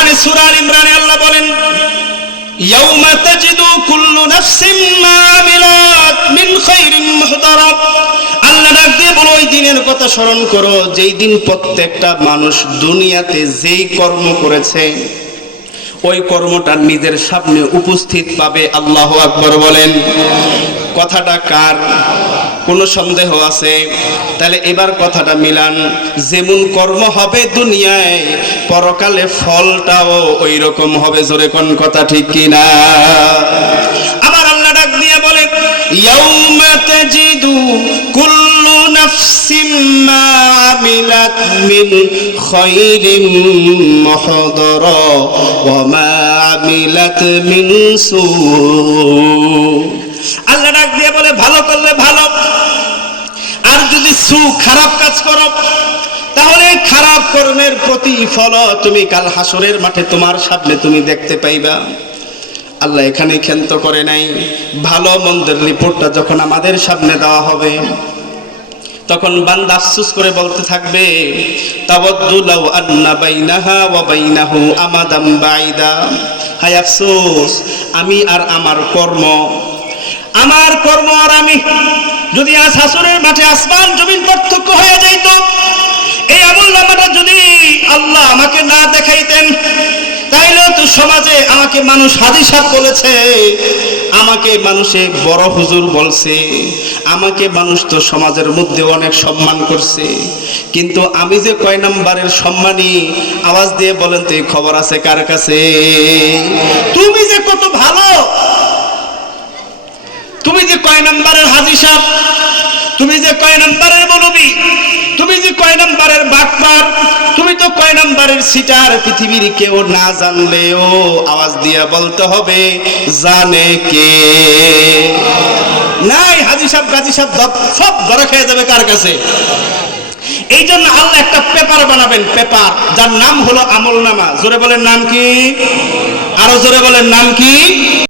কোরআনে সূরা আল ইমরানে আল্লাহ বলেন, ইয়াউমা তাজিদু কুল্লু নাফসিন মা আমিলাত মিন খাইরিন মুহদারা। আল্লাহ ডাক দিয়ে বলো, ওই দিনের কথা স্মরণ করো যেই দিন প্রত্যেকটা মানুষ দুনিয়াতে যেই কর্ম করেছে ওই কর্মটা নিজের সামনে উপস্থিত পাবে। আল্লাহু আকবার বলেন। কথাটা কার? কোনো সন্দেহ আছে? তাহলে এবার কথাটা মিলান, যেমন কর্ম হবে দুনিয়ায় পরকালে ফলটাও ওই রকম হবে। জোরে কোন কথা ঠিক কি না? আবার আল্লাহ ডাক দিয়ে বলে, ইয়াউমা তাজিদু কুল্লু নাফসিন মা আমিলাত মিন খাইরিন মুহদারা ওয়া মা আমিলাত মিন সু। আল্লাহ ডাক দিয়ে বলে, ভালো করলে ভালো, আর যদি খারাপ কাজ করো তাহলে খারাপ কর্মের প্রতিফল তুমি কাল হাসরের মাঠে তোমার সামনে তুমি দেখতে পাইবা। আল্লাহ এখানে ক্ষান্ত করে নাই, ভালো মন্দের রিপোর্টটা যখন আমাদের সামনে দেওয়া হবে তখন বান্দা আফসোস করে বলতে থাকবে, তাওয়াদ্দু লাউ আন্না বাইনাহা ওয়া বাইনাহু আমাদাম বাইদা। হায় আফসোস, আমি আর আমার কর্ম আর আমি যদি আজ হাসরের মাঠে আসমান জমিন পার্থক্য হয়ে যাইত, এই আমলনামাটা যদি আল্লাহ আমাকে না দেখাইতেন, তাইলে তো সমাজে আমাকে মানুষ হাজী সাহেব বলেছে, আমাকে মানুষে বড় হুজুর বলছে, আমাকে মানুষ তো সমাজের মধ্যে অনেক সম্মান করছে, কিন্তু আমি যে কয় নাম্বারের সম্মানী আওয়াজ দিয়ে বলেন তো এই খবর আছে কার কাছে? তুমি যে কত ভালো, তুমি যে কয় নাম্বারের হাজী সাহেব, তুমি যে কয় নাম্বারের মৌলবী, তুমি যে কয় নাম্বারের বাটপার, তুমি তো কয় নাম্বারের সিটার, পৃথিবীর কেউ না জানলেও আওয়াজ দিয়ে বলতে হবে জানে কে? নাই, হাজী সাহেব গাজী সাহেব সব ধরা খেয়ে যাবে কার কাছে? এই জন্য আল্লাহ একটা পেপার বানাবেন, পেপার যার নাম হলো আমলনামা। জোরে বলেন নাম কি? আরো জোরে বলেন নাম কি?